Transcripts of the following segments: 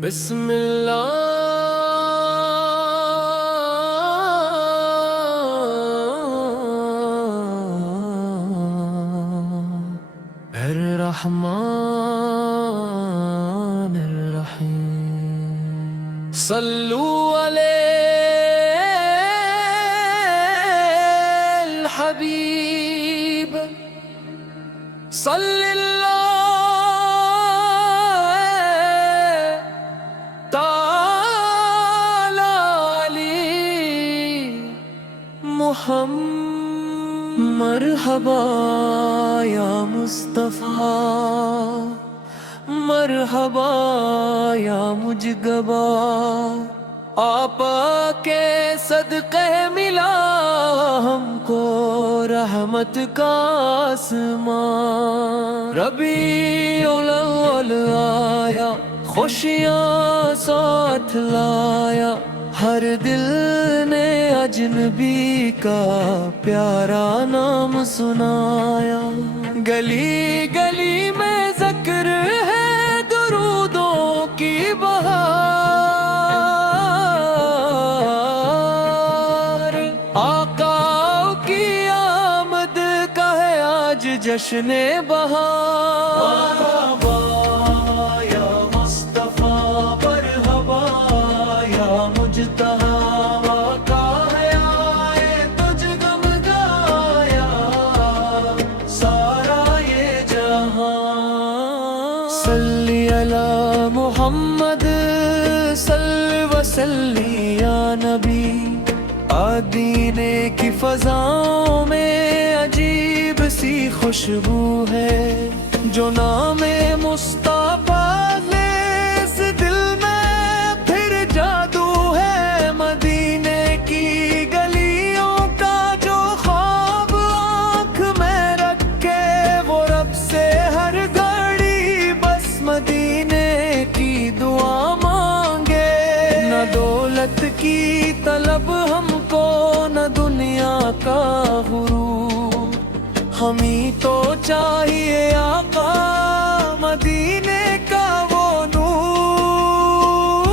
بسم اللہ الرحمن الرحیم صلو علیہ الحبیب صلی اللہ تعالی علی محمد مرحبا یا مصطفیٰ مرحبا یا مجگبا آپا کے صدقے ملا ہم کو رحمت کا آسمان ربیع الاول آیا خوشیاں ساتھ لایا ہر دل نے اجنبی کا پیارا نام سنایا گلی گلی میں ذکر ہے درودوں کی بہار آقا کی آمد کا ہے آج جشن بہار صلی علی محمد صلی وسلی یا نبی آدینے کی فضاؤں میں عجیب سی خوشبو ہے جو نام مصطفیٰ لے اس دل میں پھر جادو ہے مدینے کی گلیوں کا جو خواب آنکھ میں رکھے وہ رب سے ہر مدینے کی دعا مانگے نہ دولت کی طلب ہم کو نہ دنیا کا غرور ہمیں تو چاہیے آقا مدینے کا وہ نور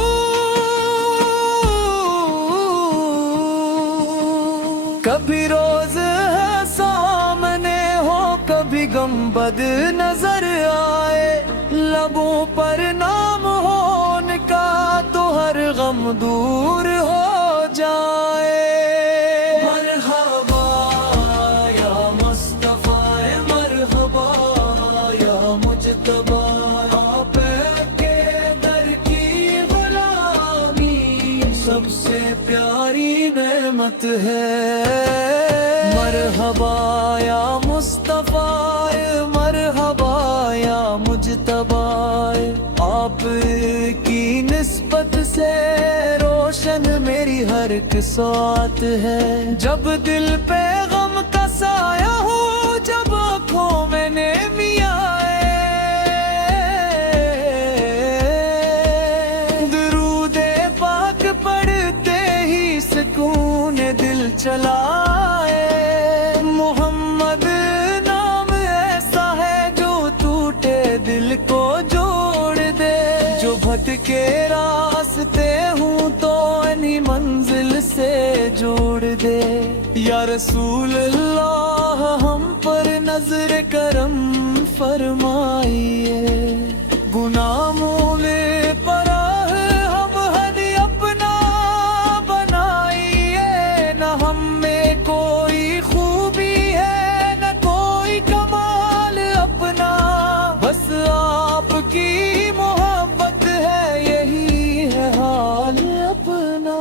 کبھی روز ہے سامنے ہو کبھی گنبد نظر آئے لبوں پر نام ہو ان کا تو ہر غم دور ہو جائے مرحبا یا مصطفیٰ مرحبا یا مجتبی آپ کے در کی غلامی سب سے پیاری نعمت ہے مرحبا یا مصطفیٰ مرحبا یا مجتبی آپ کی نسبت سے روشن میری ہر قسمت ہے جب دل پہ غم کا سایہ ہو جب آنکھوں میں نیمی آئے درود پاک پڑھتے ہی سکون دل چلا دل کو جوڑ دے جو بھٹکے راستے ہوں تو انہی منزل سے جوڑ دے یا رسول اللہ ہم پر نظر کرم فرمائیے گناہ مولے پراہ ہم حد اپنا بنائیے نہ ہم میں کوئی خوبی ہے نہ کوئی کمال اپنا بس آپ کی محبت ہے یہی ہے حال اپنا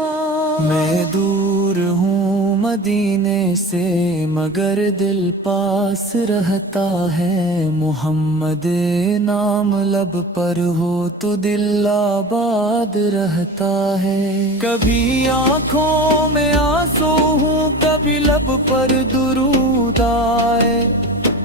میں دور ہوں مدینے سے مگر دل پاس رہتا ہے محمد نام لب پر ہو تو دل آباد رہتا ہے کبھی آنکھوں میں آنسو ہوں کبھی لب پر درود آئے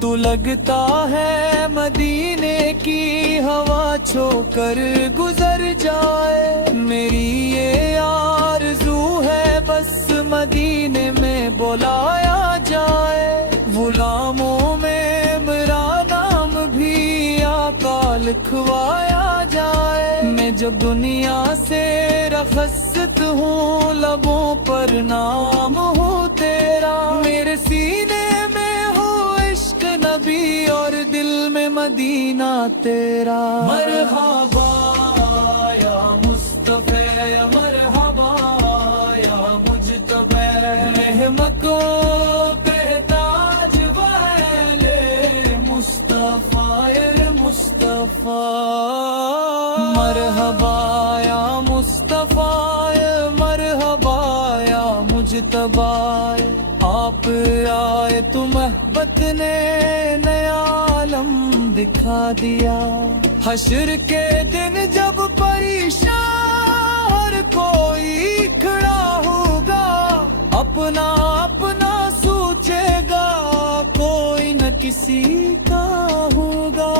تو لگتا ہے مدینے کی ہوا چھو کر گزر جائے میری یہ آرزو ہے بس مدینے میں بلایا جائے غلاموں میں میرا نام بھی آقا لکھوایا جائے میں جب دنیا سے رخصت ہوں لبوں پر نام ہو تیرا میرے سینے میں ہو عشق نبی اور دل میں مدینہ تیرا مرحبا یا مصطفی یا مرحبا یا مجتبی مہمکو مرحبا یا مصطفی مرحبا یا مجتبی آپ آئے تو محبت نے نیا عالم دکھا دیا حشر کے دن جب پریشان ہر کوئی کھڑا ہوگا اپنا اپنا سوچے گا کوئی نہ کسی کا ہوگا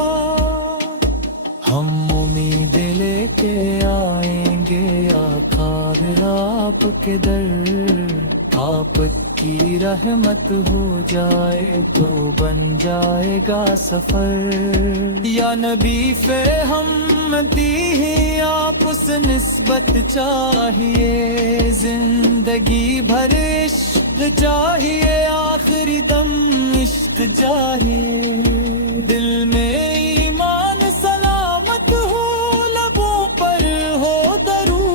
ہم امیدیں لے کے آئیں گے آقا آپ کے در آپ کی رحمت ہو جائے تو بن جائے گا سفر یا نبی فے ہمتی ہی آپ سے نسبت چاہیے زندگی بھر عشق چاہیے آخری دم عشق چاہیے دل میں ایمان سلامت ہو لبوں پر ہو درود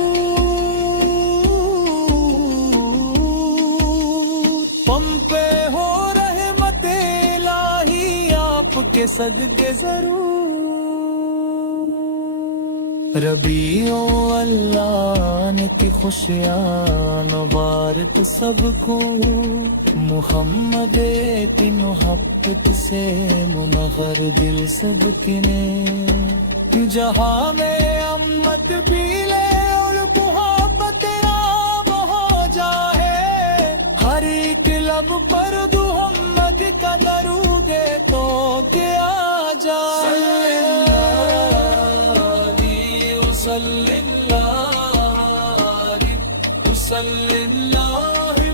پم پہ ہو رحمت الہی آپ کے صدقے ضرور ربیع اللہ کی خوشیاں مبارک سب کو محمد کی محبت سے منور دل سب کے نے جہاں میں امت بھی لے اور محبت عام ہو جائے ہر ایک لب پر محمد کا درود تو کیا جائے صلی اللہ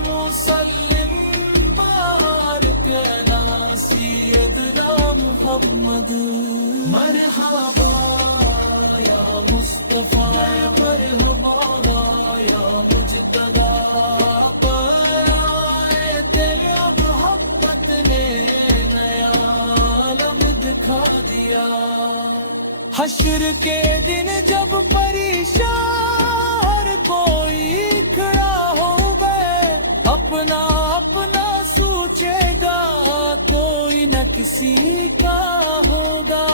وسلم بارک علی سیدنا محمد مرحبا یا مصطفی مرحبا یا مجتبی برائے تیری محبت نے نیا عالم دکھا دیا حشر کے دن جب پریشان کوئی کھڑا ہوگا اپنا اپنا سوچے گا کوئی نہ کسی کا ہوگا